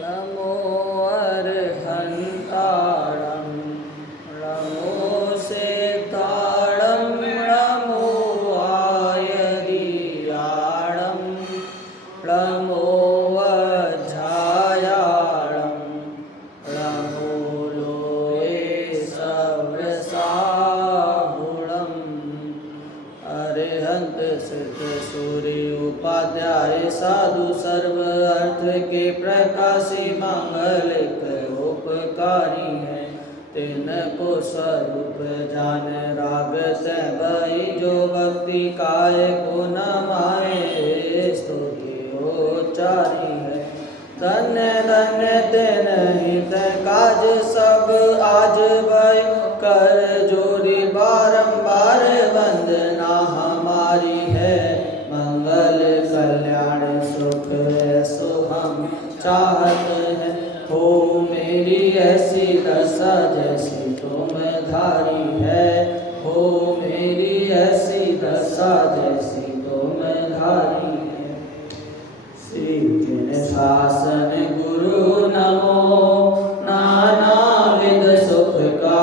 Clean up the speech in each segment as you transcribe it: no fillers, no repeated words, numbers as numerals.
नमो अर्हन्तारं नमो सेतारं नमो आयर्याणं नमो वज्रायाणं नमो लोये सव्रसाहुणम् अरिहंत सिद्ध सूर्य उपाध्याय साधु सर्व अर्थ के प्रकाशी मंगलिक उपकारी है। तिनको स्वरूप जान राग से भई जो भक्ति काय को न माए स्तुति उच्चारी है। धन्य धन्य तेन हित काज सब आज भय कर जोरी बारंबार वंदना हमारी है। मंगल कल्याण सुख ऐसो हम चाहत हैं। हो मेरी ऐसी दशा जैसी तुम धारी है। हो मेरी ऐसी दशा जैसी तुम धारी है। श्री जिन शासन गुरु नमो नाना विध सुखकार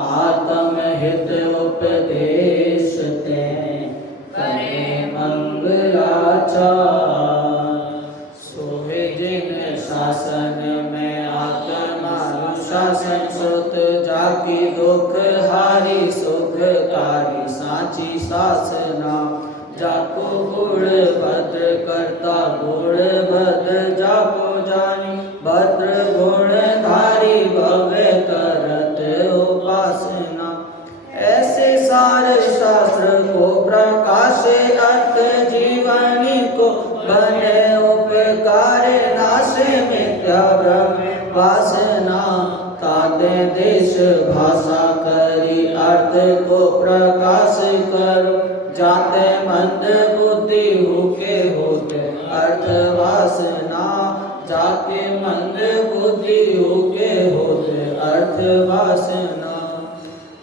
आत्म हित उपदेश ते करे मंगलाचार। सोहे जिन शासन में आत्मानुशासन सुत जाकी दुख हारी सुखकारी साची शासना। जाको गुण भद्र करता गुण भद्र जाको जानी भद्र गुण धारी भव्य करत उपासना। ऐसे सारे शास्त्र को प्रकाशे अर्थ जीवनी को बने उपकार नाशे मिथ्या भ्रम वासना। ताते देश भाषा करी अर्थ को प्रकाश करो। जाते मंद बुद्धि होके होते अर्थ वासना। जाके मंद बुद्धि होके होते अर्थ वासना।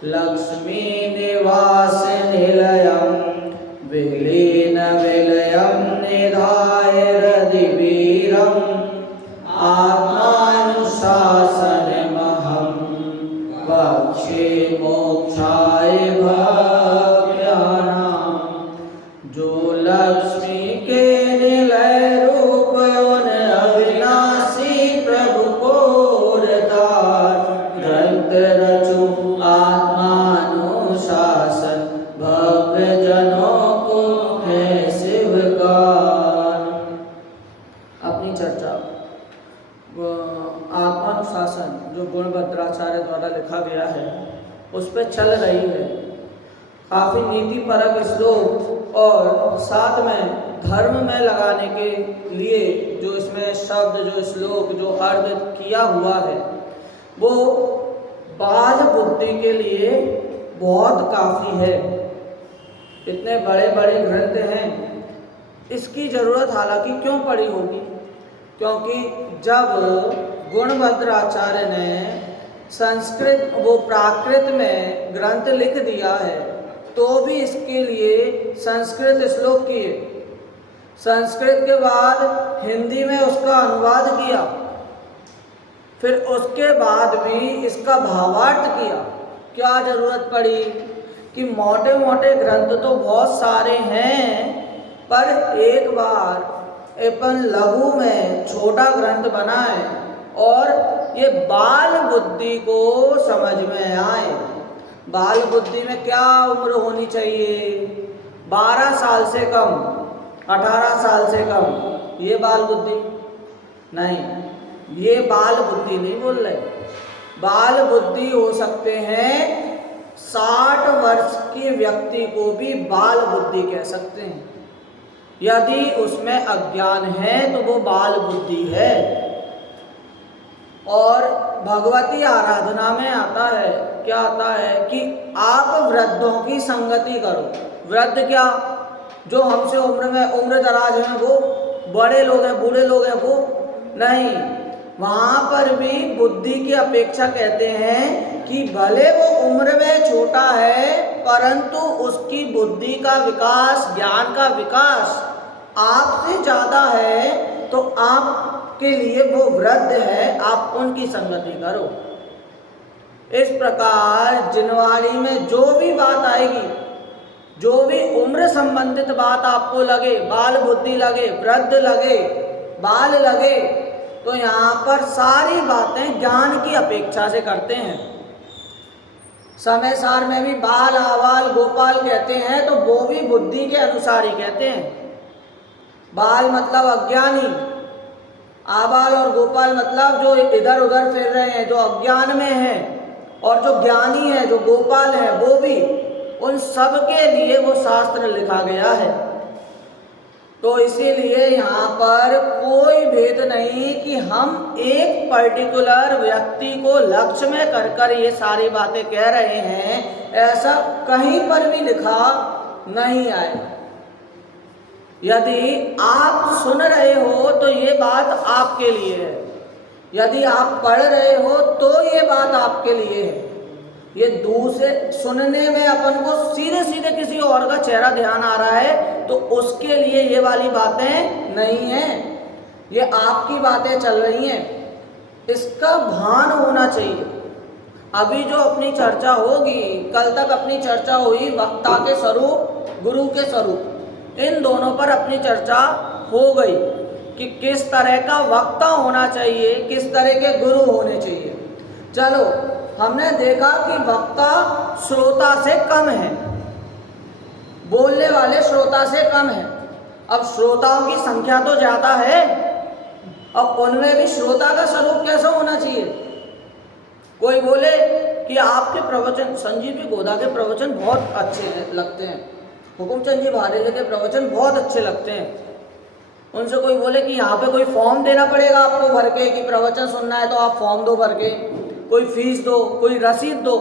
लक्ष्मी निवास निलयम विलीन विलयम निधाय हृदिवीरम। आत्मानुशासन महम वक्षे मोक्षाय भव्यानाम। जो लक्ष्मी के निलय रूप उन अविनाशी प्रभु को दार ग्रंथ रचो आत्मानुशासन भव्य जनों को है शिवकार। अपनी चर्चा आत्मानुशासन जो गुणभद्राचार्य द्वारा लिखा गया है उस पर चल रही है। काफी नीति परक श्लोक और साथ में धर्म में लगाने के लिए जो इसमें शब्द जो श्लोक जो अर्थ किया हुआ है वो बाल बुद्धि के लिए बहुत काफी है। इतने बड़े बड़े ग्रंथ हैं, इसकी जरूरत हालांकि क्यों पड़ी होगी? क्योंकि जब गुणभद्राचार्य ने संस्कृत वो प्राकृत में ग्रंथ लिख दिया है तो भी इसके लिए संस्कृत श्लोक किए। संस्कृत के बाद हिंदी में उसका अनुवाद किया, फिर उसके बाद भी इसका भावार्थ किया। क्या जरूरत पड़ी कि मोटे मोटे ग्रंथ तो बहुत सारे हैं पर एक बार अपन लघु में छोटा ग्रंथ बनाए और ये बाल बुद्धि को समझ में आए। बाल बुद्धि में क्या उम्र होनी चाहिए? 12 साल से कम, 18 साल से कम, ये बाल बुद्धि नहीं, ये बाल बुद्धि नहीं बोल रहे। बाल बुद्धि हो सकते हैं 60 वर्ष के व्यक्ति को भी बाल बुद्धि कह सकते हैं। यदि उसमें अज्ञान है तो वो बाल बुद्धि है। और भगवती आराधना में आता है, क्या आता है कि आप वृद्धों की संगति करो। वृद्ध क्या? जो हमसे उम्र दराज हैं, वो बड़े लोग हैं, बूढ़े लोग हैं, वो नहीं। वहाँ पर भी बुद्धि की अपेक्षा कहते हैं कि भले वो उम्र में छोटा है परंतु उसकी बुद्धि का विकास, ज्ञान का विकास आपसे ज़्यादा है तो आपके लिए वो वृद्ध है, आप उनकी संगति करो। इस प्रकार जिनवाणी में जो भी बात आएगी, जो भी उम्र संबंधित बात आपको लगे, बाल बुद्धि लगे, वृद्ध लगे, बाल लगे, तो यहाँ पर सारी बातें ज्ञान की अपेक्षा से करते हैं। समय सार में भी बाल आबाल गोपाल कहते हैं तो वो भी बुद्धि के अनुसार ही कहते हैं। बाल मतलब अज्ञानी, आबाल और गोपाल मतलब जो इधर उधर फिर रहे हैं, जो अज्ञान में हैं, और जो ज्ञानी है, जो गोपाल है, वो भी, उन सब के लिए वो शास्त्र लिखा गया है। तो इसीलिए यहाँ पर कोई भेद नहीं कि हम एक पर्टिकुलर व्यक्ति को लक्ष्य में कर कर ये सारी बातें कह रहे हैं, ऐसा कहीं पर भी लिखा नहीं आए। यदि आप सुन रहे हो तो ये बात आपके लिए है, यदि आप पढ़ रहे हो तो ये बात आपके लिए है। ये दूसरे सुनने में अपन को सीधे सीधे किसी और का चेहरा ध्यान आ रहा है तो उसके लिए ये वाली बातें नहीं हैं, ये आपकी बातें चल रही हैं, इसका भान होना चाहिए। अभी जो अपनी चर्चा होगी, कल तक अपनी चर्चा हुई वक्ता के स्वरूप, गुरु के स्वरूप, इन दोनों पर अपनी चर्चा हो गई कि किस तरह का वक्ता होना चाहिए, किस तरह के गुरु होने चाहिए। चलो, हमने देखा कि वक्ता श्रोता से कम है, बोलने वाले श्रोता से कम है। अब श्रोताओं की संख्या तो ज़्यादा है, अब उनमें भी श्रोता का स्वरूप कैसा होना चाहिए। कोई बोले कि आपके प्रवचन, संजीवी गोदा के प्रवचन बहुत अच्छे लगते हैं, हुकुमचंद जी भारेले के प्रवचन बहुत अच्छे लगते हैं। उनसे कोई बोले कि यहाँ पे कोई फॉर्म देना पड़ेगा आपको भर के, कि प्रवचन सुनना है तो आप फॉर्म दो भर के, कोई फीस दो, कोई रसीद दो।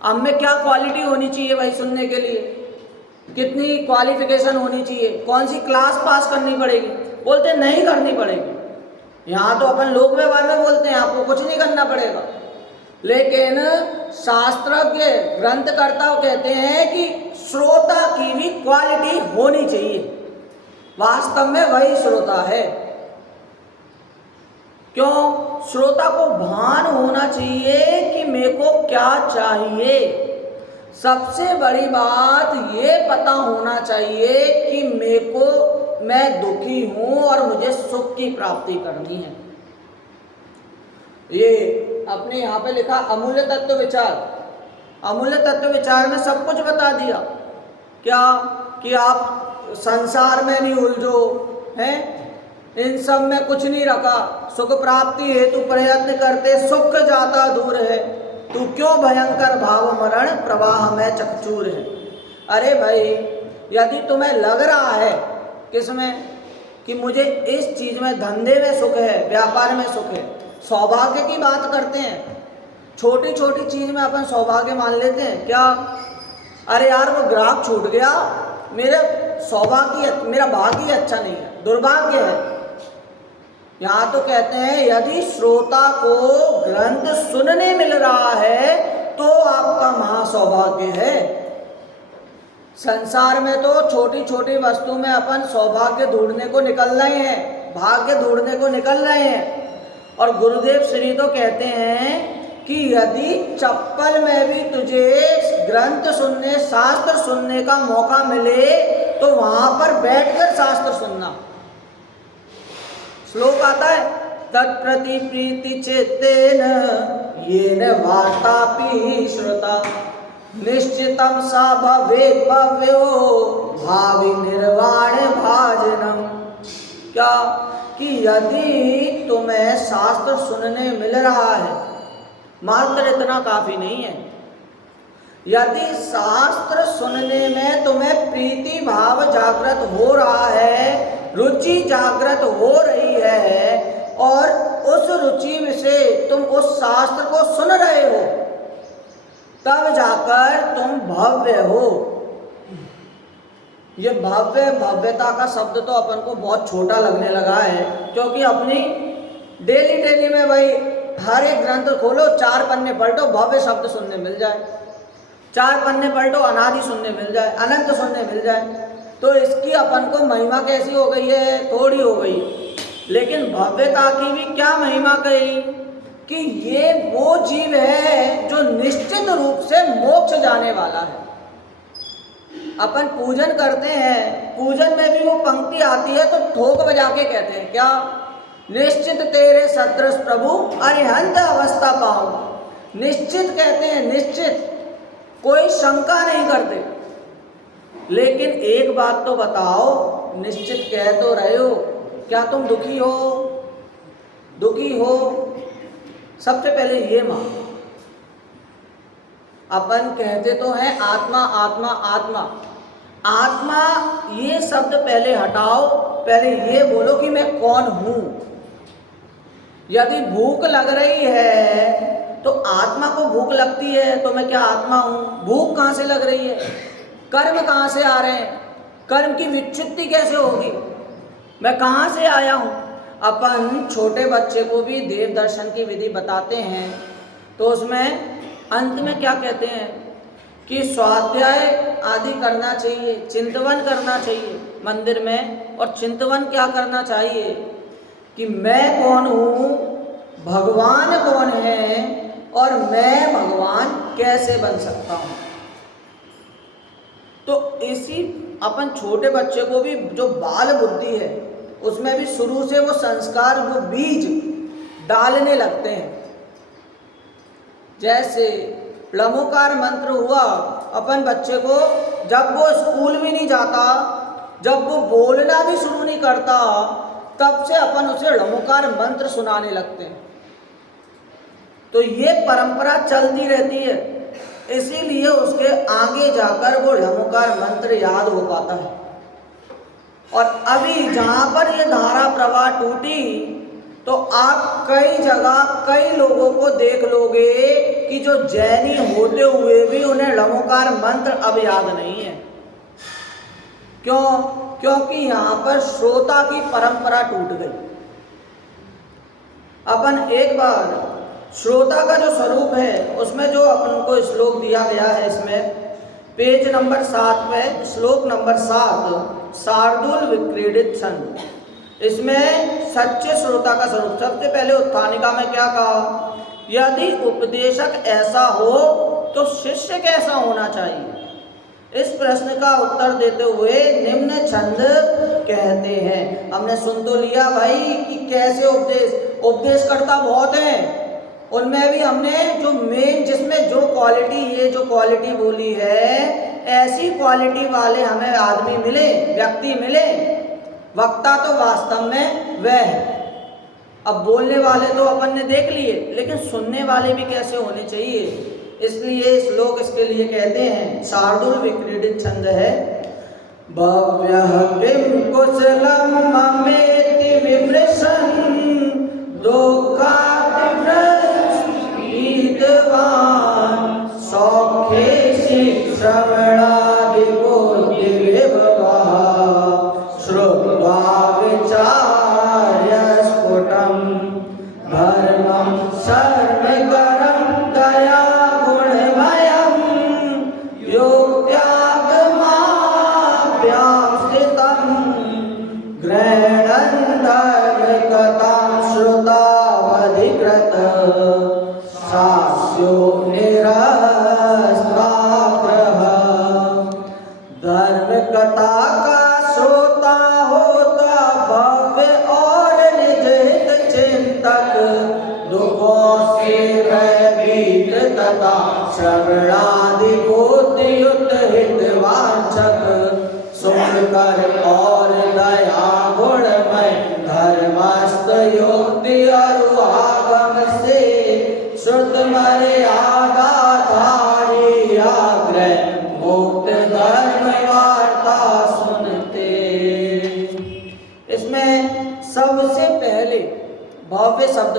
अब में क्या क्वालिटी होनी चाहिए भाई सुनने के लिए, कितनी क्वालिफिकेशन होनी चाहिए, कौन सी क्लास पास करनी पड़ेगी। बोलते नहीं करनी पड़ेगी। यहाँ तो अपन लोक व्यवहार में बोलते हैं आपको कुछ नहीं करना पड़ेगा, लेकिन शास्त्रज्ञ ग्रंथकर्ता कहते हैं कि श्रोता की भी क्वालिटी होनी चाहिए। वास्तव में वही श्रोता है। क्यों? श्रोता को भान होना चाहिए कि मेरे को क्या चाहिए। सबसे बड़ी बात ये पता होना चाहिए कि मेरे को, मैं दुखी हूं और मुझे सुख की प्राप्ति करनी है। ये अपने यहाँ पे लिखा अमूल्य तत्व विचार। अमूल्य तत्व विचार में सब कुछ बता दिया। क्या कि आप संसार में नहीं उलझो, हैं, इन सब में कुछ नहीं रखा। सुख प्राप्ति हेतु प्रयत्न करते सुख जाता दूर है, तू क्यों भयंकर भाव मरण प्रवाह में चकचूर है। अरे भाई, यदि तुम्हें लग रहा है किसमें कि मुझे इस चीज़ में, धंधे में सुख है, व्यापार में सुख है, सौभाग्य की बात करते हैं, छोटी छोटी चीज़ में अपन सौभाग्य मान लेते हैं। क्या? अरे यार वो ग्राहक छूट गया, मेरा सौभाग्य, मेरा भाग्य अच्छा नहीं है, दुर्भाग्य है। यहाँ तो कहते हैं यदि श्रोता को ग्रंथ सुनने मिल रहा है तो आपका महासौभाग्य है। संसार में तो छोटी छोटी वस्तु में अपन सौभाग्य ढूंढने को निकल रहे हैं, भाग्य ढूंढने को निकल रहे हैं। और गुरुदेव श्री तो कहते हैं कि यदि चप्पल में भी तुझे ग्रंथ सुनने, शास्त्र सुनने का मौका मिले तो वहां पर बैठकर शास्त्र सुनना। श्लोक आता है, तत्प्रति प्रीति चेतेन येन वार्तापि श्रुता निश्चितम सा भवेत् भव्यो भावि निर्वाण भाजनम। क्या? कि यदि तुम्हें शास्त्र सुनने मिल रहा है, मात्र इतना काफी नहीं है, यदि शास्त्र सुनने में तुम्हें प्रीति भाव जागृत हो रहा है, रुचि जागृत हो रही है, और उस रुचि में से तुम उस शास्त्र को सुन रहे हो, तब जाकर तुम भव्य हो। ये भव्य, भव्यता का शब्द तो अपन को बहुत छोटा लगने लगा है, क्योंकि अपनी डेली डेली में भाई हर एक ग्रंथ खोलो, 4 पन्ने पलटो, भव्य शब्द सुनने मिल जाए, 4 पन्ने पलटो, अनादि सुनने मिल जाए, अनंत सुनने मिल जाए। तो इसकी अपन को महिमा कैसी हो गई है, थोड़ी हो गई। लेकिन भव्यता की भी क्या महिमा कही कि ये वो जीव है जो निश्चित रूप से मोक्ष जाने वाला है। अपन पूजन करते हैं, पूजन में भी वो पंक्ति आती है तो ठोक बजा के कहते हैं क्या, निश्चित तेरे सदृश प्रभु अरिहंत अवस्था पाऊं। निश्चित कहते हैं, निश्चित, कोई शंका नहीं करते। लेकिन एक बात तो बताओ, निश्चित कह तो रहे हो, क्या तुम दुखी हो? दुखी हो? सबसे पहले ये मानो, अपन कहते तो हैं आत्मा आत्मा आत्मा। आत्मा ये शब्द पहले हटाओ, पहले ये बोलो कि मैं कौन हूं। यदि भूख लग रही है तो आत्मा को भूख लगती है, तो मैं क्या आत्मा हूं? भूख कहां से लग रही है? कर्म कहां से आ रहे हैं? कर्म की विच्छुत्ति कैसे होगी? मैं कहां से आया हूं? अपन छोटे बच्चे को भी देव दर्शन की विधि बताते हैं तो उसमें अंत में क्या कहते हैं कि स्वाध्याय आदि करना चाहिए, चिंतवन करना चाहिए मंदिर में। और चिंतवन क्या करना चाहिए कि मैं कौन हूँ, भगवान कौन है और मैं भगवान कैसे बन सकता हूँ। तो इसी अपन छोटे बच्चे को भी जो बाल बुद्धि है उसमें भी शुरू से वो संस्कार, वो बीज डालने लगते हैं। जैसे लमोकार मंत्र हुआ, अपन बच्चे को जब वो स्कूल भी नहीं जाता, जब वो बोलना भी शुरू नहीं करता, तब से अपन उसे लमोकार मंत्र सुनाने लगते हैं। तो ये परंपरा चलती रहती है, इसीलिए उसके आगे जाकर वो लमोकार मंत्र याद हो पाता है। और अभी जहाँ पर ये धारा प्रवाह टूटी तो आप कई जगह कई लोगों को देख लोगे कि जो जैनी होते हुए भी उन्हें लमोकार मंत्र अब याद नहीं है। क्यों? क्योंकि यहाँ पर श्रोता की परंपरा टूट गई। अपन एक बार श्रोता का जो स्वरूप है उसमें जो अपन को श्लोक दिया गया है, इसमें पेज नंबर 7 में श्लोक नंबर 7, शार्दूल विक्रीडित छंद, इसमें सच्चे श्रोता का स्वरूप। सबसे पहले उत्थानिका में क्या कहा, यदि उपदेशक ऐसा हो तो शिष्य कैसा होना चाहिए। इस प्रश्न का उत्तर देते हुए निम्न छंद कहते हैं। हमने सुन तो लिया भाई कि कैसे उपदेशकर्ता बहुत हैं, उनमें भी हमने जो मेन, जिसमें जो क्वालिटी, ये जो क्वालिटी बोली है, ऐसी क्वालिटी वाले हमें आदमी मिले, व्यक्ति मिले। वक्ता तो वास्तव में वह है। अब बोलने वाले तो अपन ने देख लिए, लेकिन सुनने वाले भी कैसे होने चाहिए, इसलिए श्लोक इसके लिए कहते हैं। शार्दूल विक्रीडित छंद है, भव्यः किं कुशलं ममेति विमृशन् दुःखातिप्रस्फीतवान् सौख्येषु श्रवणादिको दिव्यभवः श्रुत्वा विचार्य स्फुटं धर्मं सर्वकरं दया गुणमयं योक्त्यागमाभ्यां स्थितं गृह्णन् धर्मकथां श्रुतावधिकृत शास्यो निरस्ताग्रह। धर्म कथा का श्रोता होता भव्य और निज हित चिंतक, दुखों से भयभीत तथा श्रवणादि बुद्धियुक्त हितवांछक, सुनकर और दया गुणमय धर्मस्थ युक्ति अरुआगम से श्रुत मर्यादाधारी आग्रह मुक्त धर्म वार्ता सुनते। इसमें सबसे पहले भव्य शब्द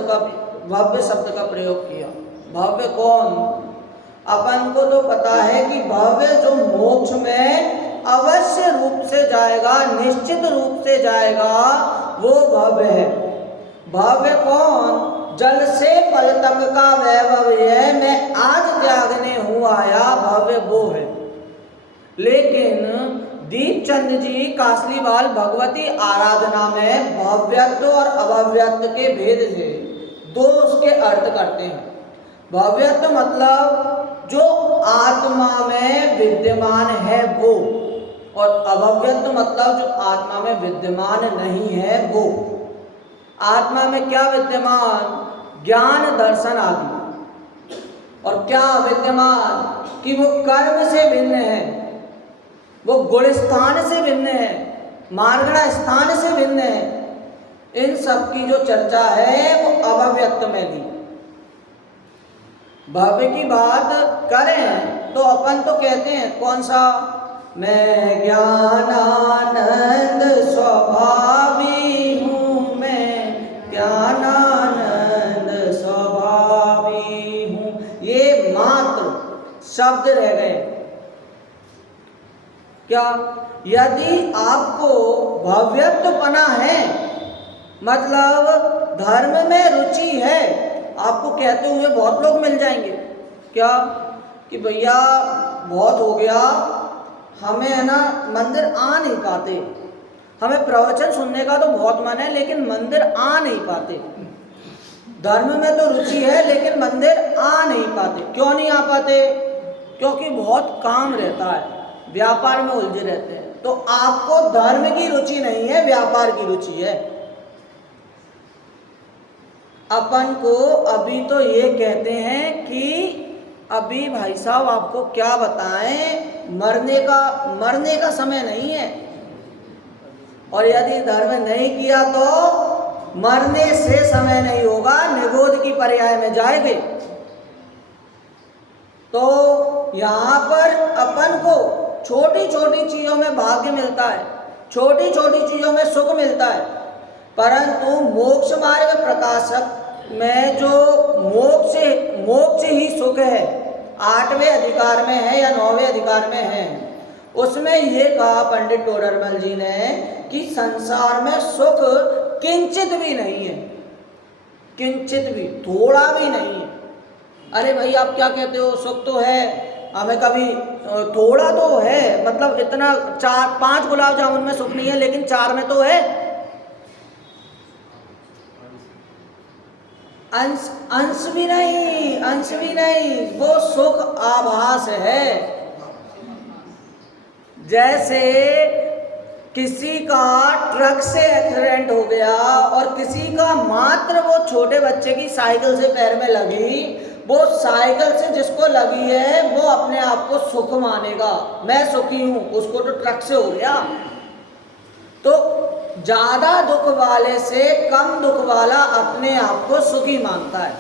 का प्रयोग किया। भव्य कौन? अपन को तो पता है कि भव्य जो मोक्ष में अवश्य रूप से जाएगा, निश्चित रूप से जाएगा, वो भव्य है। भव्य कौन? जल से फल तक का वैभव है, मैं आज त्यागने हूँ आया, भव्य वो है। लेकिन दीपचंद जी कासलीवाल भगवती आराधना में भव्यत्व और अभव्यत्व के भेद से दो उसके अर्थ करते हैं। भव्यत्व मतलब जो आत्मा में विद्यमान है वो, और अभव्यत्व मतलब जो आत्मा में विद्यमान नहीं है वो। आत्मा में क्या विद्यमान? ज्ञान दर्शन आदि। और क्या विद्यमान? कि वो कर्म से भिन्न है, वो गुण स्थान से भिन्न है, मार्गण स्थान से भिन्न है। इन सब की जो चर्चा है वो अभव्यक्त में दी। भव्य की बात करें तो अपन तो कहते हैं कौन सा? मैं ज्ञानानंद स्वभावी हूँ, मैं ज्ञानानंद स्वभावी हूँ। ये मात्र शब्द रह गए। क्या? यदि आपको भव्यत्वपना है, मतलब धर्म में रुचि है, आपको कहते हुए बहुत लोग मिल जाएंगे क्या कि भैया बहुत हो गया, हमें है ना मंदिर आ नहीं पाते, हमें प्रवचन सुनने का तो बहुत मन है लेकिन मंदिर आ नहीं पाते। धर्म में तो रुचि है लेकिन मंदिर आ नहीं पाते। क्यों नहीं आ पाते? क्योंकि बहुत काम रहता है, व्यापार में उलझे रहते हैं। तो आपको धर्म की रुचि नहीं है, व्यापार की रुचि है। अपन को अभी तो ये कहते हैं कि अभी भाई साहब आपको क्या बताएं, मरने का समय नहीं है, और यदि धर्म नहीं किया तो मरने से समय नहीं होगा, निगोद की पर्याय में जाएंगे। तो यहाँ पर अपन को छोटी छोटी चीजों में भाग्य मिलता है, छोटी छोटी चीजों में सुख मिलता है, परंतु मोक्ष मार्ग प्रकाशक में जो मोक्ष ही सुख है, 8वें अधिकार में है या 9वें अधिकार में है, उसमें ये कहा पंडित टोडरमल जी ने कि संसार में सुख किंचित भी नहीं है, किंचित भी, थोड़ा भी नहीं है। अरे भाई आप क्या कहते हो, सुख तो है, हमें कभी थोड़ा तो है, मतलब इतना 4-5 गुलाब जामुन में सुख नहीं है लेकिन 4 में तो है। अंश भी नहीं, वो सुख आभास है। जैसे किसी का ट्रक से एक्सीडेंट हो गया और किसी का मात्र वो छोटे बच्चे की साइकिल से पैर में लगी, वो साइकिल से जिसको लगी है वो अपने आप को सुख मानेगा, मैं सुखी हूं, उसको तो ट्रक से हो गया। तो ज्यादा दुख वाले से कम दुख वाला अपने आप को सुखी मानता है।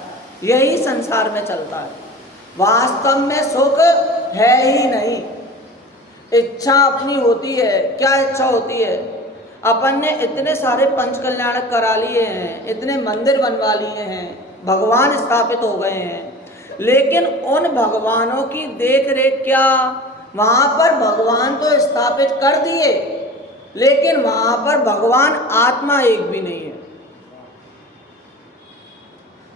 यही संसार में चलता है। वास्तव में सुख है ही नहीं। इच्छा अपनी होती है। क्या इच्छा होती है? अपन ने इतने सारे पंच कल्याणक करा लिए हैं, इतने मंदिर बनवा लिए हैं, भगवान स्थापित हो गए हैं, लेकिन उन भगवानों की देख रेख क्या? वहां पर भगवान तो स्थापित कर दिए लेकिन वहां पर भगवान आत्मा एक भी नहीं है,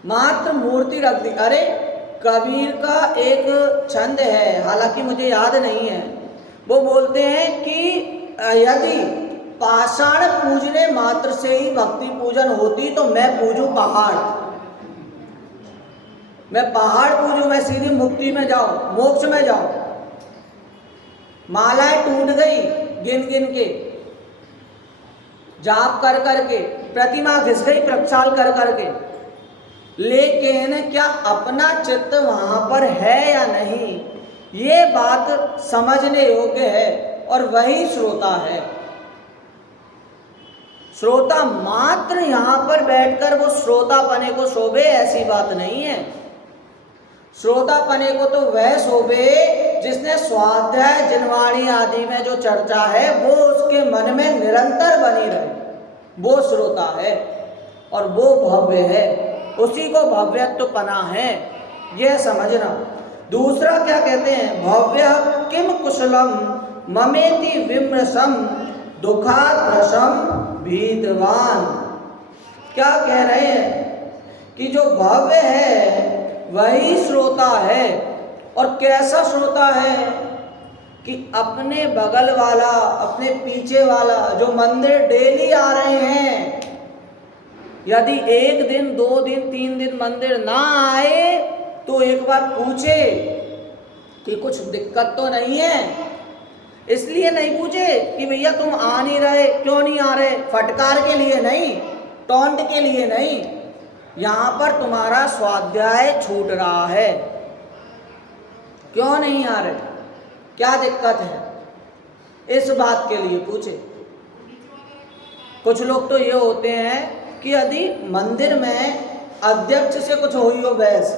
मात्र मूर्ति रख दी। अरे कबीर का एक छंद है, हालांकि मुझे याद नहीं है, वो बोलते हैं कि यदि पाषाण पूजने मात्र से ही भक्ति पूजन होती तो मैं पूजूं पहाड़, मैं पहाड़ पूजूं, मैं सीधी मुक्ति में जाऊं, मोक्ष में जाऊं। मालाएं टूट गई गिन गिन के, जाप कर करके, प्रतिमा घिस गई प्रक्षाल कर करके, लेकिन क्या अपना चित्त वहां पर है या नहीं, ये बात समझने योग्य है। और वही श्रोता है। श्रोता मात्र यहां पर बैठकर वो श्रोतापने को शोभे, ऐसी बात नहीं है। श्रोतापने को तो वह शोभे जिसने स्वाध्याय जिनवाणी आदि में जो चर्चा है वो उसके मन में निरंतर बनी रहे, वो श्रोता है और वो भव्य है, उसी को भव्यत्वपना है, यह समझना। दूसरा क्या कहते हैं? भव्य किम कुशलम ममेति विमृशम दुखात भ्रशम भीतवान। क्या कह रहे हैं कि जो भव्य है वही श्रोता है। और कैसा श्रोता है? कि अपने बगल वाला, अपने पीछे वाला जो मंदिर डेली आ रहे हैं, यदि 1 दिन 2 दिन 3 दिन मंदिर ना आए तो एक बार पूछे कि कुछ दिक्कत तो नहीं है। इसलिए नहीं पूछे कि भैया तुम आ नहीं रहे, क्यों नहीं आ रहे, फटकार के लिए नहीं, टॉन्ट के लिए नहीं, यहाँ पर तुम्हारा स्वाध्याय छूट रहा है, क्यों नहीं आ रहे, क्या दिक्कत है, इस बात के लिए पूछे। कुछ लोग तो ये होते हैं कि यदि मंदिर में अध्यक्ष से कुछ हुई हो बहस,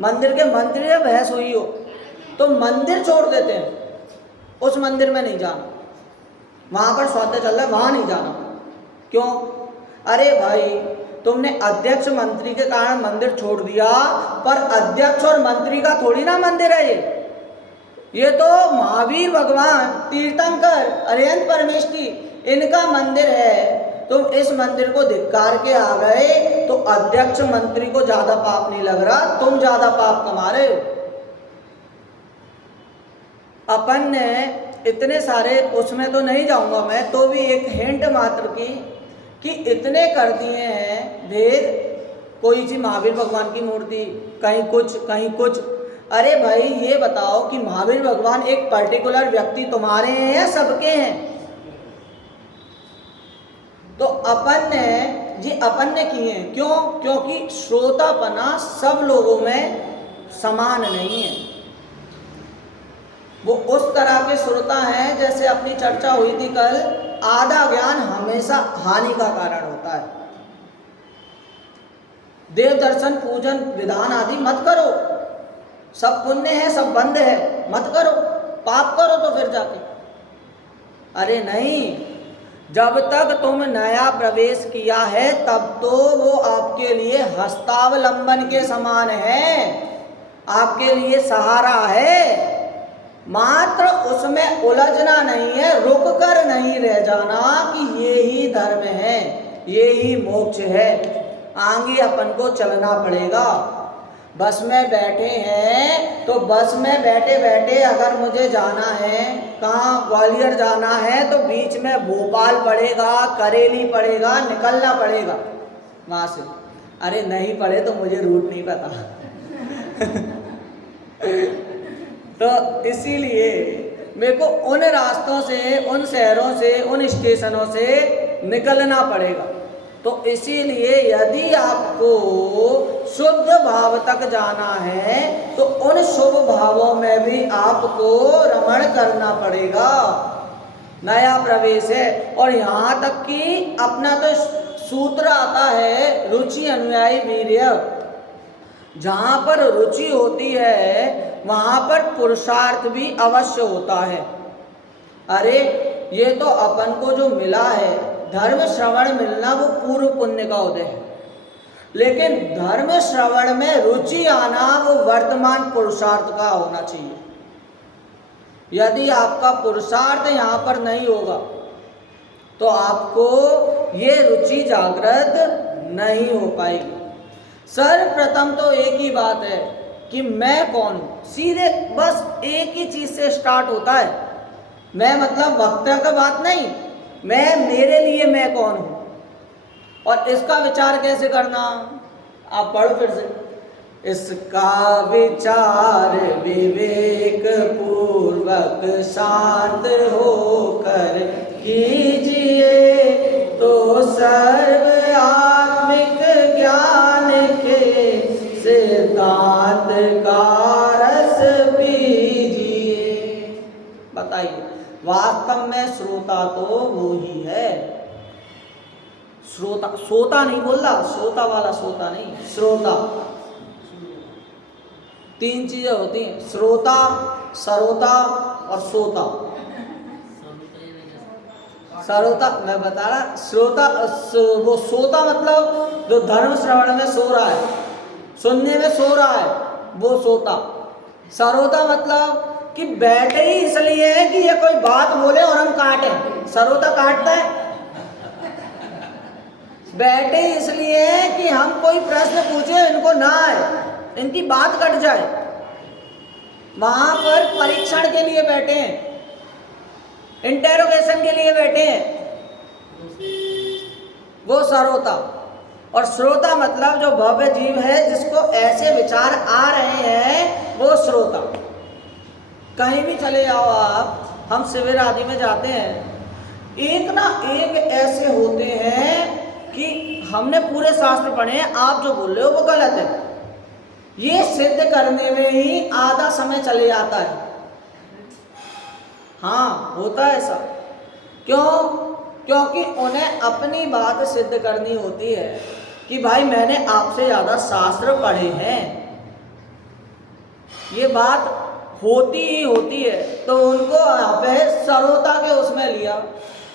मंदिर के मंत्री से बहस हुई हो, तो मंदिर छोड़ देते हैं, उस मंदिर में नहीं जाना, वहाँ पर स्वाध्याय चल रहा है वहाँ नहीं जाना। क्यों? अरे भाई तुमने अध्यक्ष मंत्री के कारण मंदिर छोड़ दिया, पर अध्यक्ष और मंत्री का थोड़ी ना मंदिर है ये तो महावीर भगवान, तीर्थंकर, अरिहंत परमेष्ठी, इनका मंदिर है। तुम इस मंदिर को धिक्कार के आ गए तो अध्यक्ष मंत्री को ज्यादा पाप नहीं लग रहा, तुम ज्यादा पाप कमा रहे हो। अपन ने इतने सारे, उसमें तो नहीं जाऊंगा मैं, तो भी एक हिंट मात्र की कि इतने कर दिए हैं भेद, कोई सी महावीर भगवान की मूर्ति, कहीं कुछ कहीं कुछ। अरे भाई ये बताओ कि महावीर भगवान एक पर्टिकुलर व्यक्ति तुम्हारे हैं या सबके हैं? तो अपन ने किए हैं, क्यों? क्योंकि श्रोतापना सब लोगों में समान नहीं है। वो उस तरह के श्रोता हैं, जैसे अपनी चर्चा हुई थी कल, आधा ज्ञान हमेशा हानि का कारण होता है। देव दर्शन पूजन विधान आदि मत करो, सब पुण्य है, सब बंद है, मत करो, पाप करो तो फिर जाके। अरे नहीं, जब तक तुम नया प्रवेश किया है तब तो वो आपके लिए हस्तावलंबन के समान है, आपके लिए सहारा है, मात्र उसमें उलझना नहीं है, रुक कर नहीं रह जाना कि ये ही धर्म है, ये ही मोक्ष है। आगे अपन को चलना पड़ेगा। बस में बैठे हैं तो बस में बैठे बैठे अगर मुझे जाना है, कहाँ, ग्वालियर जाना है, तो बीच में भोपाल पड़ेगा, करेली पड़ेगा, निकलना पड़ेगा वहाँ से। अरे नहीं पड़े तो मुझे रूट नहीं पता तो इसीलिए मेरे को उन रास्तों से, उन शहरों से, उन स्टेशनों से निकलना पड़ेगा। तो इसीलिए यदि आपको शुद्ध भाव तक जाना है तो उन शुभ भावों में भी आपको रमण करना पड़ेगा। नया प्रवेश है, और यहाँ तक कि अपना तो सूत्र आता है रुचि अनुयायी वीर्य। जहाँ पर रुचि होती है वहाँ पर पुरुषार्थ भी अवश्य होता है। अरे ये तो अपन को जो मिला है धर्म श्रवण मिलना, वो पूर्व पुण्य का उदय है, लेकिन धर्म श्रवण में रुचि आना वो वर्तमान पुरुषार्थ का होना चाहिए। यदि आपका पुरुषार्थ यहाँ पर नहीं होगा तो आपको ये रुचि जागृत नहीं हो पाएगी। सर्वप्रथम तो एक ही बात है कि मैं कौन हूँ, सीधे बस एक ही चीज से स्टार्ट होता है। मैं मतलब वक्ता का बात नहीं, मैं, मेरे लिए मैं कौन हूँ, और इसका विचार कैसे करना, आप पढ़ो फिर से। इसका विचार विवेक पूर्वक शांत होकर कीजिए तो सर्व आत्मिक ज्ञान के सिद्धांत का रस पीजिए। बताइए, वास्तव में श्रोता तो वो ही है। श्रोता, सोता नहीं बोल रहा, श्रोता वाला सोता नहीं, श्रोता। 3 चीजें होती हैं, श्रोता, सरोता और सोता। सरोता मैं बता रहा, श्रोता वो सोता मतलब जो धर्म श्रवण में सो रहा है, सुनने में सो रहा है, वो सोता। सरोता मतलब कि बैठे ही इसलिए है कि ये कोई बात बोले और हम काटें, सरोता काटता है। बैठे इसलिए है कि हम कोई प्रश्न पूछे, इनको ना आए, इनकी बात कट जाए, वहां पर परीक्षण के लिए बैठे हैं, इंटेरोगेशन के लिए बैठे हैं, वो श्रोता। और श्रोता मतलब जो भव्य जीव है, जिसको ऐसे विचार आ रहे हैं, वो श्रोता। कहीं भी चले जाओ आप, हम शिविर आदि में जाते हैं, एक ना एक ऐसे होते हैं कि हमने पूरे शास्त्र पढ़े हैं, आप जो बोल रहे हो वो गलत है, ये सिद्ध करने में ही आधा समय चले जाता है। हाँ, होता है ऐसा। क्यों? क्योंकि उन्हें अपनी बात सिद्ध करनी होती है कि भाई मैंने आपसे ज़्यादा शास्त्र पढ़े हैं, ये बात होती ही होती है। तो उनको यहाँ पे श्रोता के उसमें लिया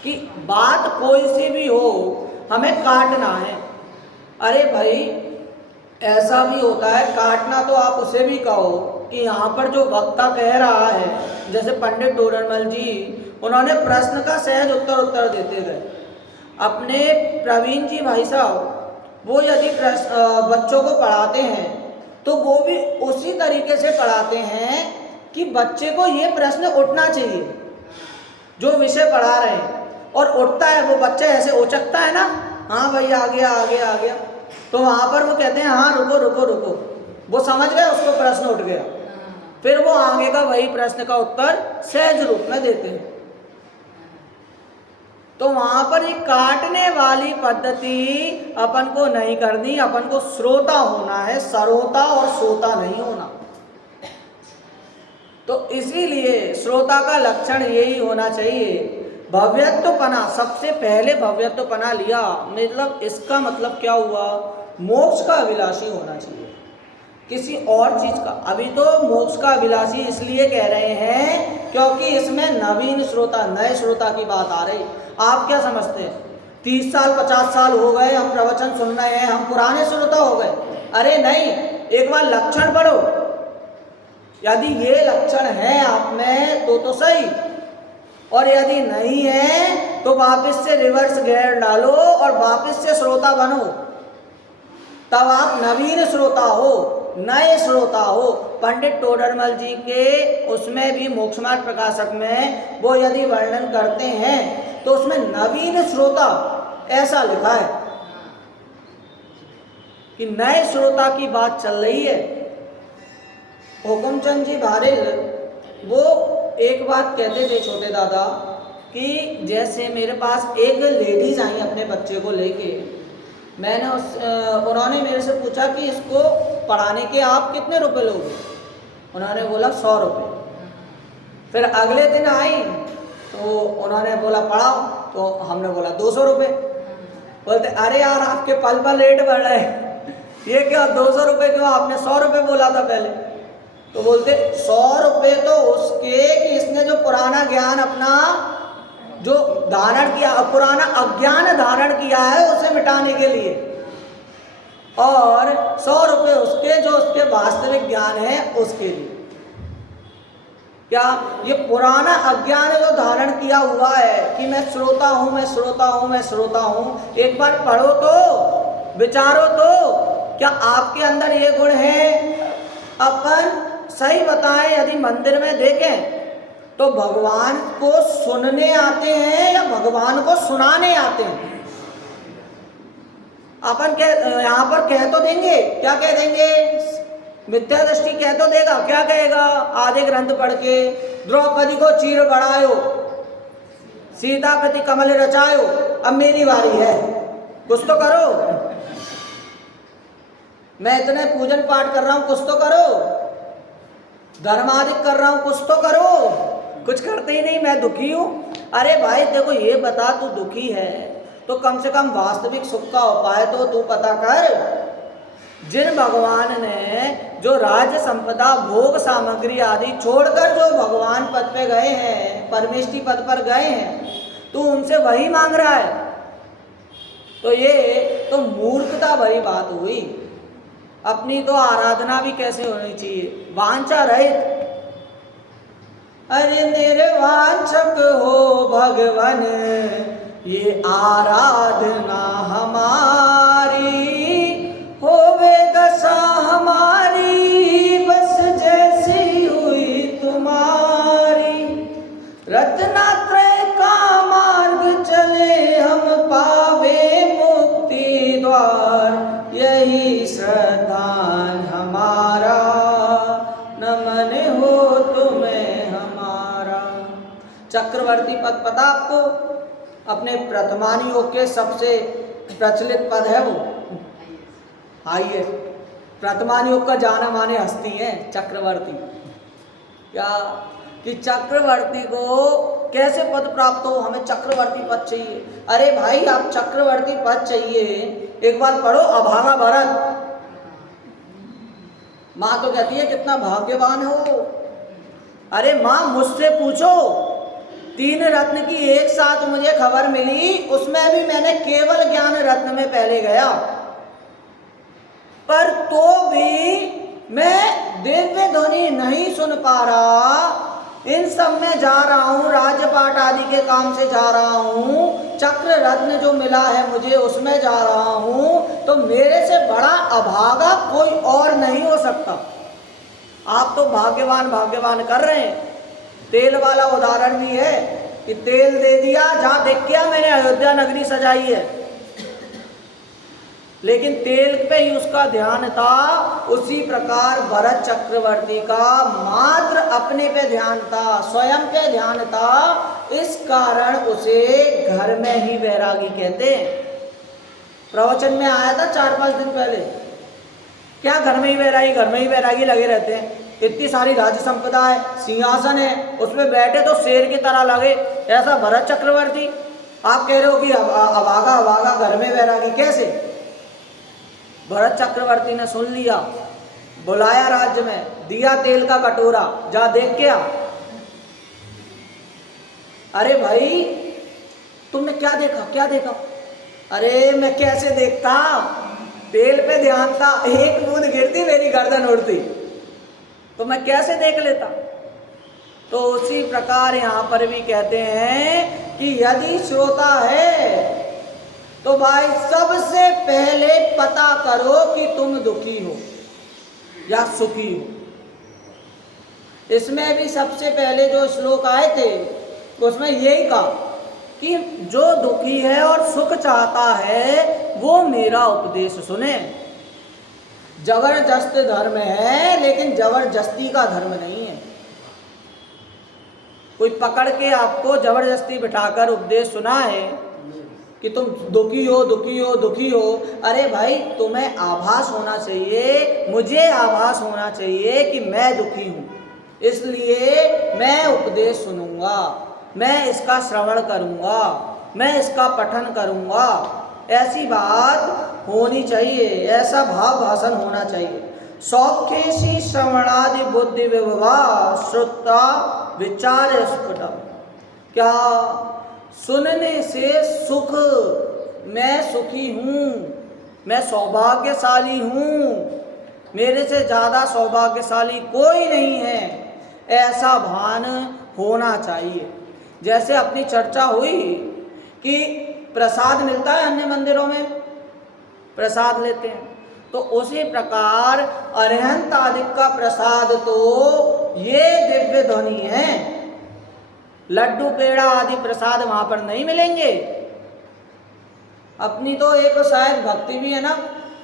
कि बात कोई सी भी हो, हमें काटना है। अरे भाई, ऐसा भी होता है, काटना तो आप उसे भी कहो कि यहाँ पर जो वक्ता कह रहा है, जैसे पंडित डोरनमल जी, उन्होंने प्रश्न का सहज उत्तर देते गए। अपने प्रवीण जी भाई साहब, वो यदि बच्चों को पढ़ाते हैं तो वो भी उसी तरीके से पढ़ाते हैं कि बच्चे को ये प्रश्न उठना चाहिए जो विषय पढ़ा रहे हैं, और उठता है वो बच्चा ऐसे उचकता है ना, हाँ भाई आ गया आ गया आ गया, तो वहाँ पर वो कहते हैं हाँ रुको रुको रुको, वो समझ गए, उसको प्रश्न उठ गया, फिर वो आगे का वही प्रश्न का उत्तर सहज रूप में देते हैं। तो वहां पर ये काटने वाली पद्धति अपन को नहीं करनी, अपन को श्रोता होना है, सरोता और श्रोता नहीं होना। तो इसीलिए श्रोता का लक्षण यही होना चाहिए, भव्यत्वपना। सबसे पहले भव्यत्वपना लिया, मतलब इसका मतलब क्या हुआ, मोक्ष का अभिलाषी होना चाहिए, किसी और चीज का। अभी तो मोक्ष का अभिलाषी इसलिए कह रहे हैं क्योंकि इसमें नवीन श्रोता, नए श्रोता की बात आ रही। आप क्या समझते हैं 30 साल 50 साल हो गए हम प्रवचन सुन रहे हैं, हम पुराने श्रोता हो गए? अरे नहीं, एक बार लक्षण पढ़ो, यदि ये लक्षण है आप में तो सही, और यदि नहीं है तो वापस से रिवर्स गियर डालो और वापस से श्रोता बनो, तब आप नवीन श्रोता हो, नए श्रोता हो। पंडित टोडरमल जी के उसमें भी मोक्षमार्ग प्रकाशक में वो यदि वर्णन करते हैं तो उसमें नवीन श्रोता ऐसा लिखा है कि नए श्रोता की बात चल रही है। हुकुमचंद जी भारेल वो एक बात कहते थे छोटे दादा कि जैसे मेरे पास एक लेडीज आई अपने बच्चे को लेके, मैंने उन्होंने मेरे से पूछा कि इसको पढ़ाने के आप कितने रुपए लोगे? उन्होंने बोला 100 रुपये। फिर अगले दिन आई तो उन्होंने बोला पढ़ाओ, तो हमने बोला 200 रुपये। बोलते अरे यार आपके पल पल रेट बढ़ रहे हैं, ये क्या 200 रुपये क्यों, आपने 100 रुपये बोला था पहले। तो बोलते 100 रुपये तो उसके कि इसने जो पुराना ज्ञान अपना जो धारण किया, पुराना अज्ञान धारण किया है उसे मिटाने के लिए, और 100 रुपये उसके जो उसके वास्तविक ज्ञान है उसके लिए। क्या ये पुराना अज्ञान जो धारण किया हुआ है कि मैं श्रोता हूं, मैं श्रोता हूं, मैं श्रोता हूं, एक बार पढ़ो तो, विचारो तो, क्या आपके अंदर ये गुण है? अपन सही बताएं, यदि मंदिर में देखें तो भगवान को सुनने आते हैं या भगवान को सुनाने आते हैं? अपन यहाँ पर कह तो देंगे, क्या कह देंगे? मिथ्या दृष्टि कह तो देगा, क्या कहेगा? आधे ग्रंथ पढ़ के द्रौपदी को चीर बढ़ायो, सीता प्रति कमल रचायो, अब मेरी बारी है, कुछ तो करो, मैं इतने पूजन पाठ कर रहा हूं, कुछ तो करो, धर्मादिक कर रहा हूं, कुछ तो करो, कुछ करते ही नहीं, मैं दुखी हूं। अरे भाई देखो, ये बता तू दुखी है तो कम से कम वास्तविक सुख का उपाय तो तू पता कर। जिन भगवान ने जो राज्य संपदा भोग सामग्री आदि छोड़कर जो भगवान पद पे गए हैं, परमेष्टि पद पर गए हैं, तू उनसे वही मांग रहा है, तो ये तो मूर्खता भरी बात हुई। अपनी तो आराधना भी कैसे होनी चाहिए, वांछा रहित। अरे निर्वांछक हो भगवन ये आराधना हमारी, होवे दशा हमारी बस जैसी हुई चक्रवर्ती पद पता आपको? अपने प्रथमान योग के सबसे प्रचलित पद है वो, हाईएस्ट। प्रथमान योग का जाना माने हस्ती है चक्रवर्ती। क्या कि चक्रवर्ती को कैसे पद प्राप्त हो? हमें चक्रवर्ती पद चाहिए। अरे भाई, आप चक्रवर्ती पद चाहिए, एक बार पढ़ो अभागा भरत। माँ तो कहती है कितना भाग्यवान हो। अरे माँ, मुझसे पूछो, 3 रत्न की एक साथ मुझे खबर मिली, उसमें भी मैंने केवल ज्ञान रत्न में पहले गया, पर तो भी मैं दिव्य ध्वनि नहीं सुन पा रहा। इन सब में जा रहा हूँ, राजपाट आदि के काम से जा रहा हूँ, चक्र रत्न जो मिला है मुझे उसमें जा रहा हूँ, तो मेरे से बड़ा अभागा कोई और नहीं हो सकता। आप तो भाग्यवान भाग्यवान कर रहे हैं। तेल वाला उदाहरण भी है कि तेल दे दिया, जहाँ देख के मैंने अयोध्या नगरी सजाई है, लेकिन तेल पे ही उसका ध्यान था। उसी प्रकार भरत चक्रवर्ती का मात्र अपने पे ध्यान था, स्वयं पे ध्यान था, इस कारण उसे घर में ही वैरागी कहते हैं। प्रवचन में आया था 4-5 दिन पहले, क्या घर में ही वैरागी, घर में ही वैरागी लगे रहते हैं। इतनी सारी राज्य संपदा है, सिंहासन है, उसमें बैठे तो शेर की तरह लगे, ऐसा भरत चक्रवर्ती। आप कह रहे हो कि अभागा अभागा घर में वैरागी, कैसे? भरत चक्रवर्ती ने सुन लिया, बुलाया राज्य में, दिया तेल का कटोरा, जा देख के आ। अरे भाई, तुमने क्या देखा, क्या देखा? अरे मैं कैसे देखता, तेल पे ध्यान था, एक बूंद गिरती मेरी गर्दन उड़ती, तो मैं कैसे देख लेता? तो उसी प्रकार यहाँ पर भी कहते हैं कि यदि श्रोता है तो भाई सबसे पहले पता करो कि तुम दुखी हो या सुखी हो। इसमें भी सबसे पहले जो श्लोक आए थे उसमें यही कहा कि जो दुखी है और सुख चाहता है वो मेरा उपदेश सुने। जबरदस्त धर्म है, लेकिन जबरदस्ती का धर्म नहीं है। कोई पकड़ के आपको जबरदस्ती बिठाकर उपदेश सुना है कि तुम दुखी हो दुखी हो दुखी हो। अरे भाई, तुम्हें आभास होना चाहिए, मुझे आभास होना चाहिए कि मैं दुखी हूँ, इसलिए मैं उपदेश सुनूंगा, मैं इसका श्रवण करूंगा, मैं इसका पठन करूंगा। ऐसी बात होनी चाहिए, ऐसा भाव भाषण होना चाहिए। सौख्येशी श्रवणादि बुद्धि विभवा श्रुता विचार स्फुटम। क्या सुनने से सुख, मैं सुखी हूँ, मैं सौभाग्यशाली हूँ, मेरे से ज़्यादा सौभाग्यशाली कोई नहीं है, ऐसा भान होना चाहिए। जैसे अपनी चर्चा हुई कि प्रसाद मिलता है, अन्य मंदिरों में प्रसाद लेते हैं, तो उसी प्रकार अरिहंत आदि का प्रसाद तो ये दिव्य ध्वनि है। लड्डू पेड़ा आदि प्रसाद वहां पर नहीं मिलेंगे। अपनी तो एक शायद भक्ति भी है ना,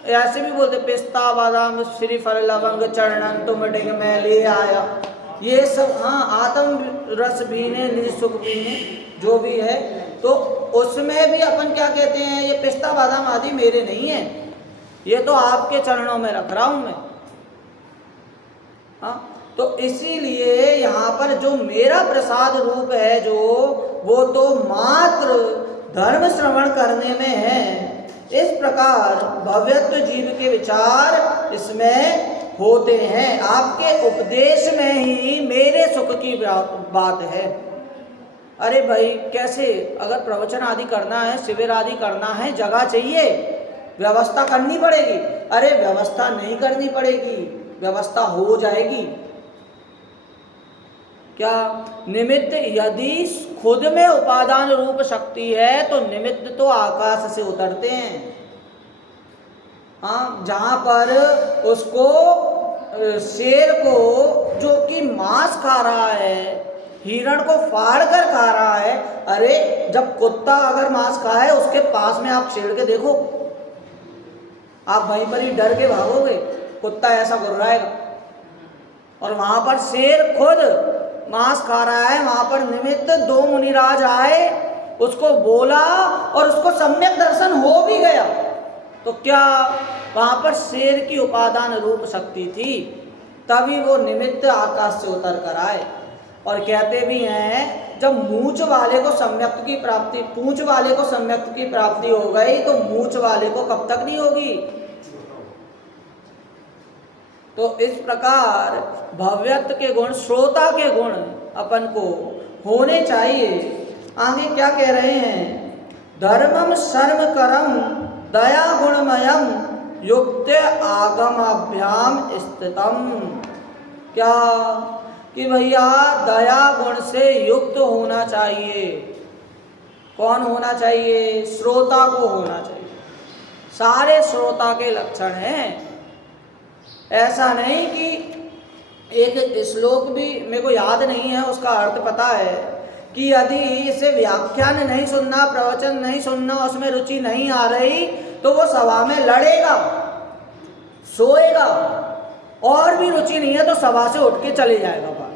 ऐसे भी बोलते पिस्ता बादाम श्रीफल लवंग चरणन तुम डिग में ले आया, ये सब। हाँ, आत्म रस पीने, निज सुख पीने, जो भी है, तो उसमें भी अपन क्या कहते हैं, ये पिस्ता बादाम आदि मेरे नहीं है, ये तो आपके चरणों में रख रहा हूं मैं। हाँ, तो इसीलिए यहाँ पर जो मेरा प्रसाद रूप है, जो वो तो मात्र धर्म श्रवण करने में है। इस प्रकार भव्यत्व जीव के विचार इसमें होते हैं। आपके उपदेश में ही मेरे सुख की बात है। अरे भाई, कैसे? अगर प्रवचन आदि करना है, शिविर आदि करना है, जगह चाहिए, व्यवस्था करनी पड़ेगी। अरे व्यवस्था नहीं करनी पड़ेगी, व्यवस्था हो जाएगी। क्या निमित्त, यदि खुद में उपादान रूप शक्ति है तो निमित्त तो आकाश से उतरते हैं। हाँ, जहाँ पर उसको शेर को जो कि मांस खा रहा है, हिरण को फाड़ कर खा रहा है, अरे जब कुत्ता अगर मांस खाए उसके पास में आप छेड़ के देखो, आप वहीं पर ही डर के भागोगे, कुत्ता ऐसा गुर्राएगा। और वहां पर शेर खुद मांस खा रहा है, वहां पर निमित्त 2 मुनिराज आए, उसको बोला और उसको सम्यक दर्शन हो भी गया। तो क्या वहां पर शेर की उपादान रूप शक्ति थी, तभी वो निमित्त आकाश से उतर कर आए। और कहते भी हैं जब मूंछ वाले को सम्यक्त की प्राप्ति, पूंछ वाले को सम्यक्त की प्राप्ति हो गई तो मूंछ वाले को कब तक नहीं होगी। तो इस प्रकार भव्यत्व के गुण, श्रोता के गुण अपन को होने चाहिए। आगे क्या कह रहे हैं, धर्मम शर्म करम दया गुणमयम युक्त आगमाभ्याम स्थितम। क्या कि भैया दया गुण से युक्त होना चाहिए। कौन होना चाहिए, श्रोता को होना चाहिए। सारे श्रोता के लक्षण हैं। ऐसा नहीं कि एक श्लोक भी मेरे को याद नहीं है, उसका अर्थ पता है कि यदि इसे व्याख्यान नहीं सुनना, प्रवचन नहीं सुनना, उसमें रुचि नहीं आ रही तो वो सभा में लड़ेगा, सोएगा, और भी रुचि नहीं है तो सभा से उठ के चले जाएगा बाहर।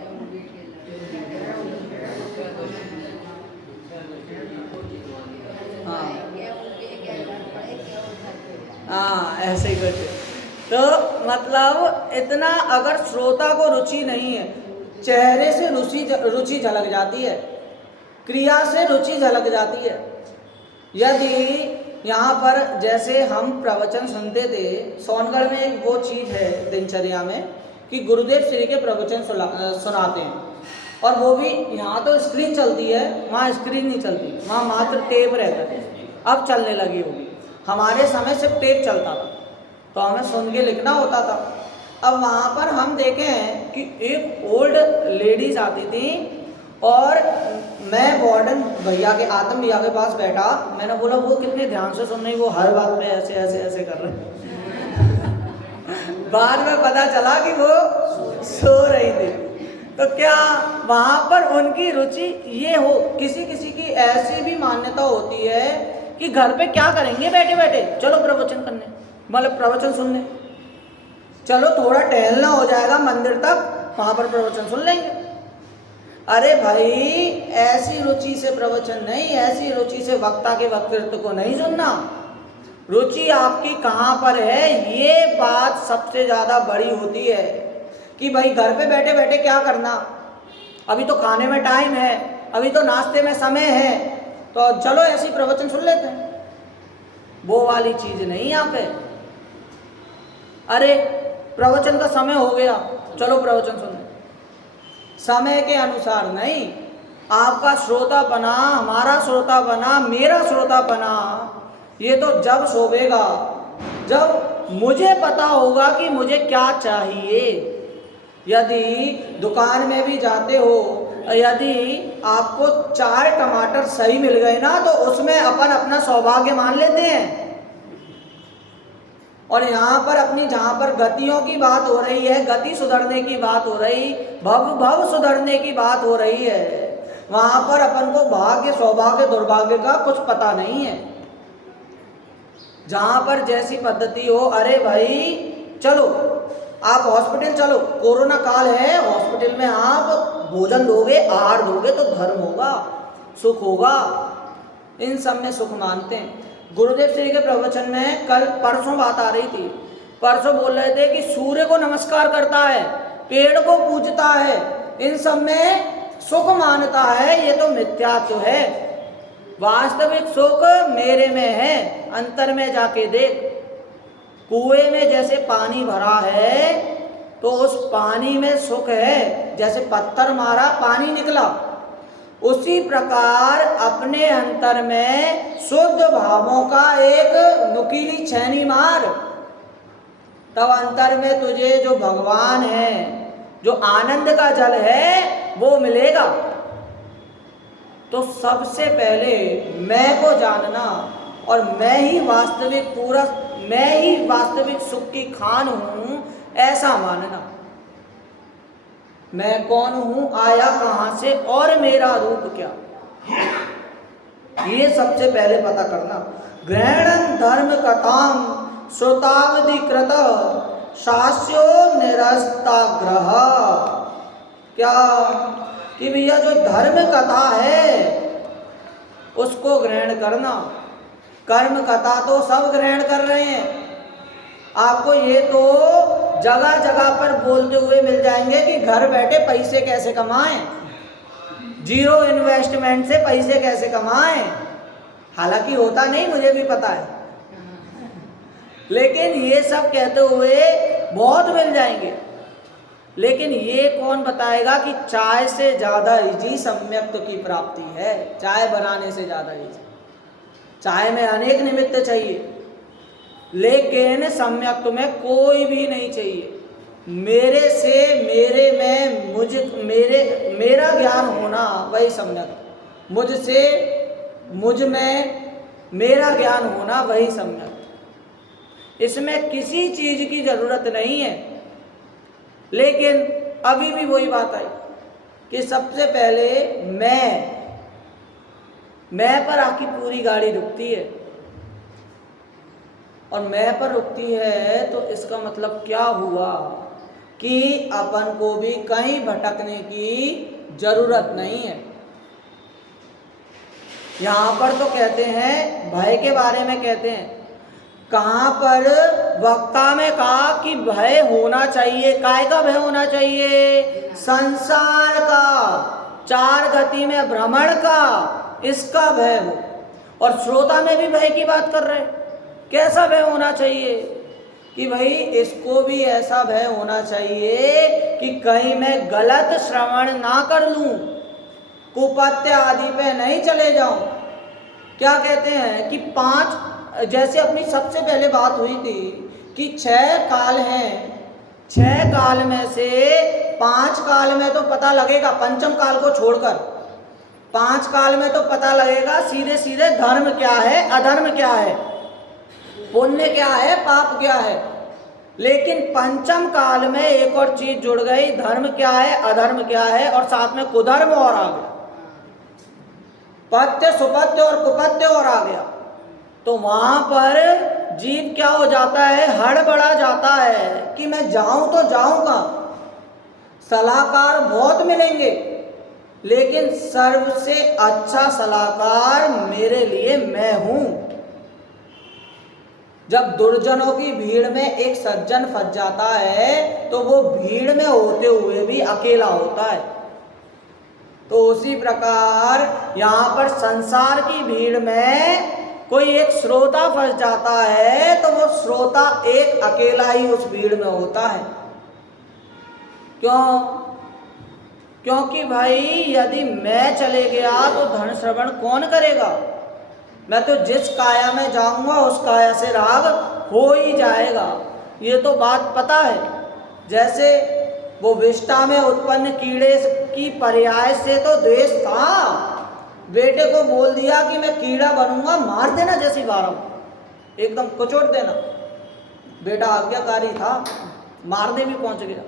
हाँ ऐसे ही करते। तो मतलब इतना अगर श्रोता को रुचि नहीं है, चेहरे से रुचि झलक जाती है, क्रिया से रुचि झलक जाती है। यदि यहाँ पर जैसे हम प्रवचन सुनते थे, सोनगढ़ में एक वो चीज़ है दिनचर्या में कि गुरुदेव श्री के प्रवचन सुनाते हैं, और वो भी यहाँ तो स्क्रीन चलती है, वहाँ स्क्रीन नहीं चलती, वहाँ मात्र टेप रहता है। अब चलने लगी होगी, हमारे समय सिर्फ टेप चलता था तो हमें सुन के लिखना होता था। अब वहाँ पर हम देखें कि एक ओल्ड लेडीज आती थी और मैं वार्डन भैया के, आत्म भैया के पास बैठा, मैंने बोला वो कितने ध्यान से सुन रही, वो हर बात में ऐसे ऐसे ऐसे कर रहे बाद में पता चला कि वो सो रही थी। तो क्या वहाँ पर उनकी रुचि ये हो, किसी किसी की ऐसी भी मान्यता होती है कि घर पे क्या करेंगे बैठे बैठे, चलो प्रवचन करने, मतलब प्रवचन सुनने, चलो थोड़ा टहलना हो जाएगा मंदिर तक, वहाँ पर प्रवचन सुन लेंगे। अरे भाई ऐसी रुचि से प्रवचन नहीं, ऐसी रुचि से वक्ता के वक्तृत्व को नहीं सुनना। रुचि आपकी कहाँ पर है, ये बात सबसे ज़्यादा बड़ी होती है कि भाई घर पे बैठे बैठे क्या करना, अभी तो खाने में टाइम है, अभी तो नाश्ते में समय है, तो चलो ऐसी प्रवचन सुन लेते हैं। वो वाली चीज़ नहीं यहाँ पे। अरे प्रवचन का समय हो गया, चलो प्रवचन सुन, समय के अनुसार नहीं। आपका श्रोता बना, हमारा श्रोता बना, मेरा श्रोता बना, ये तो जब शोभेगा जब मुझे पता होगा कि मुझे क्या चाहिए। यदि दुकान में भी जाते हो, यदि आपको 4 टमाटर सही मिल गए ना, तो उसमें अपन अपना सौभाग्य मान लेते हैं। और यहाँ पर अपनी, जहाँ पर गतियों की बात हो रही है, गति सुधरने की बात हो रही, भव सुधरने की बात हो रही है, वहाँ पर अपन को भाग्य, सौभाग्य, दुर्भाग्य का कुछ पता नहीं है। जहाँ पर जैसी पद्धति हो, अरे भाई चलो आप हॉस्पिटल चलो, कोरोना काल है, हॉस्पिटल में आप भोजन दोगे, आहार दोगे तो धर्म होगा, सुख होगा। इन सब में सुख मानते हैं। गुरुदेव श्री के प्रवचन में कल परसों बात आ रही थी, परसों बोल रहे थे कि सूर्य को नमस्कार करता है, पेड़ को पूजता है, इन सब में सुख मानता है, ये तो मिथ्यात्व है। वास्तविक सुख मेरे में है, अंतर में जाके देख। कुएं में जैसे पानी भरा है तो उस पानी में सुख है, जैसे पत्थर मारा पानी निकला, उसी प्रकार अपने अंतर में शुद्ध भावों का एक नुकीली छेनी मार, तब अंतर में तुझे जो भगवान है, जो आनंद का जल है, वो मिलेगा। तो सबसे पहले मैं को जानना, और मैं ही वास्तविक पूरा, मैं ही वास्तविक सुख की खान हूँ, ऐसा मानना। मैं कौन हूँ, आया कहाँ से, और मेरा रूप क्या, ये सबसे पहले पता करना। ग्रहणं धर्म कथाम श्रोतावधि कृत शास्यो निरस्ताग्रह। क्या कि भैया जो धर्म कथा है उसको ग्रहण करना, कर्म कथा तो सब ग्रहण कर रहे हैं। आपको ये तो जगह जगह पर बोलते हुए मिल जाएंगे कि घर बैठे पैसे कैसे कमाएं, जीरो इन्वेस्टमेंट से पैसे कैसे कमाएं। हालांकि होता नहीं, मुझे भी पता है, लेकिन ये सब कहते हुए बहुत मिल जाएंगे। लेकिन ये कौन बताएगा कि चाय से ज़्यादा इजी सम्यक्त की प्राप्ति है, चाय बनाने से ज़्यादा इजी। चाय में अनेक निमित्त चाहिए, लेकिन सम्यक्त में कोई भी नहीं चाहिए। मेरे से मेरे में मेरा ज्ञान होना वही सम्यक्त, मुझसे मुझ में मेरा ज्ञान होना वही सम्यक्त। इसमें किसी चीज की जरूरत नहीं है। लेकिन अभी भी वही बात आई कि सबसे पहले मैं पर आकी पूरी गाड़ी रुकती है, और मैं पर रुकती है तो इसका मतलब क्या हुआ कि अपन को भी कहीं भटकने की जरूरत नहीं है। यहाँ पर तो कहते हैं भय के बारे में, कहते हैं कहाँ पर वक्ता में कहा कि भय होना चाहिए। काय का भय होना चाहिए? संसार का, चार गति में भ्रमण का, इसका भय हो। और श्रोता में भी भय की बात कर रहे हैं। कैसा भय होना चाहिए? कि भाई इसको भी ऐसा भय होना चाहिए कि कहीं मैं गलत श्रवण ना कर लूं, कुपत्य आदि पे नहीं चले जाऊं। क्या कहते हैं कि 5, जैसे अपनी सबसे पहले बात हुई थी कि 6 काल हैं, 6 काल में से 5 काल में तो पता लगेगा, पंचम काल को छोड़कर 5 काल में तो पता लगेगा सीधे सीधे धर्म क्या है, अधर्म क्या है, पुण्य क्या है, पाप क्या है। लेकिन पंचम काल में एक और चीज जुड़ गई, धर्म क्या है, अधर्म क्या है, और साथ में कुधर्म और आ गया, पत्य सुपत्य और कुपत्य और आ गया। तो वहां पर जीव क्या हो जाता है, हड़बड़ा जाता है कि मैं जाऊं तो जाऊं कहां। सलाहकार बहुत मिलेंगे, लेकिन सर्व से अच्छा सलाहकार मेरे लिए मैं हूं। जब दुर्जनों की भीड़ में एक सज्जन फंस जाता है तो वो भीड़ में होते हुए भी अकेला होता है। तो उसी प्रकार यहाँ पर संसार की भीड़ में कोई एक श्रोता फंस जाता है तो वो श्रोता एक अकेला ही उस भीड़ में होता है। क्यों? क्योंकि भाई यदि मैं चले गया तो धन श्रवण कौन करेगा? मैं तो जिस काया में जाऊंगा उस काया से राग हो ही जाएगा। ये तो बात पता है। जैसे वो विष्टा में उत्पन्न कीड़े की पर्याय से तो द्वेष था, बेटे को बोल दिया कि मैं कीड़ा बनूंगा, मार देना जैसी बारह, एकदम कुचोट देना। बेटा आज्ञाकारी था, मारने भी पहुंच गया।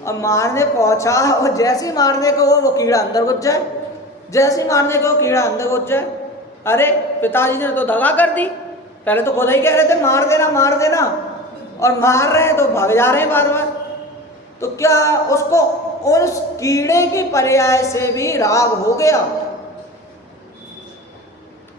और मारने पहुंचा और जैसी मारने को वो कीड़ा अंदर घुस जाए, जैसी मारने को कीड़ा अंदर घुस जाए। अरे पिताजी ने तो दगा कर दी, पहले तो खुद ही कह रहे थे मार देना, और मार रहे हैं तो भाग जा रहे हैं बार बार। तो क्या उसको उस कीड़े की पर्याय से भी राग हो गया?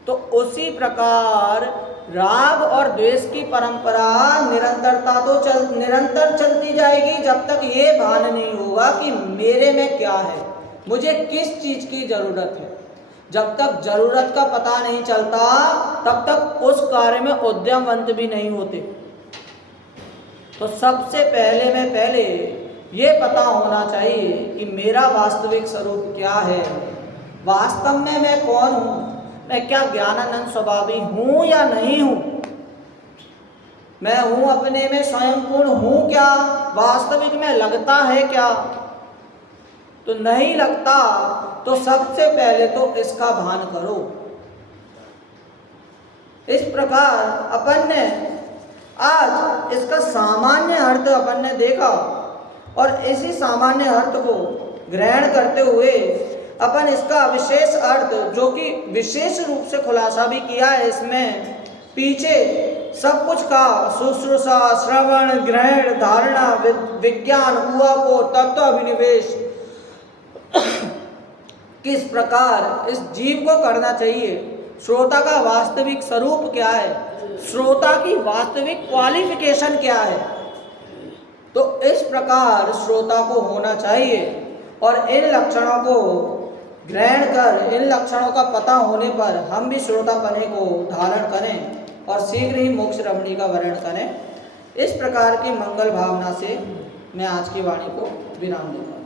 तो उसी प्रकार राग और द्वेष की परंपरा निरंतरता तो निरंतर चलती जाएगी जब तक ये भान नहीं होगा कि मेरे में क्या है, मुझे किस चीज की जरूरत है। जब तक जरूरत का पता नहीं चलता तब तक उस कार्य में उद्यमवंत भी नहीं होते। तो सबसे पहले ये पता होना चाहिए कि मेरा वास्तविक स्वरूप क्या है, वास्तव में मैं कौन हूँ, मैं क्या ज्ञानानंद स्वभावी हूँ या नहीं हूँ, मैं हूँ अपने में स्वयं पूर्ण हूँ क्या, वास्तविक में लगता है क्या। तो नहीं लगता तो सबसे पहले तो इसका भान करो। इस प्रकार अपन ने आज इसका सामान्य अर्थ अपन ने देखा, और इसी सामान्य अर्थ को ग्रहण करते हुए अपन इसका विशेष अर्थ, जो कि विशेष रूप से खुलासा भी किया है, इसमें पीछे सब कुछ का शुश्रूषा, श्रवण, ग्रहण, धारणा, विज्ञान, उहापोह, तत्व अभिनिवेश, किस प्रकार इस जीव को करना चाहिए, श्रोता का वास्तविक स्वरूप क्या है, श्रोता की वास्तविक क्वालिफिकेशन क्या है, तो इस प्रकार श्रोता को होना चाहिए। और इन लक्षणों को ग्रहण कर, इन लक्षणों का पता होने पर हम भी श्रोतापने को धारण करें और शीघ्र ही मोक्ष रमणी का वर्ण करें। इस प्रकार की मंगल भावना से मैं आज की वाणी को विराम देता हूँ।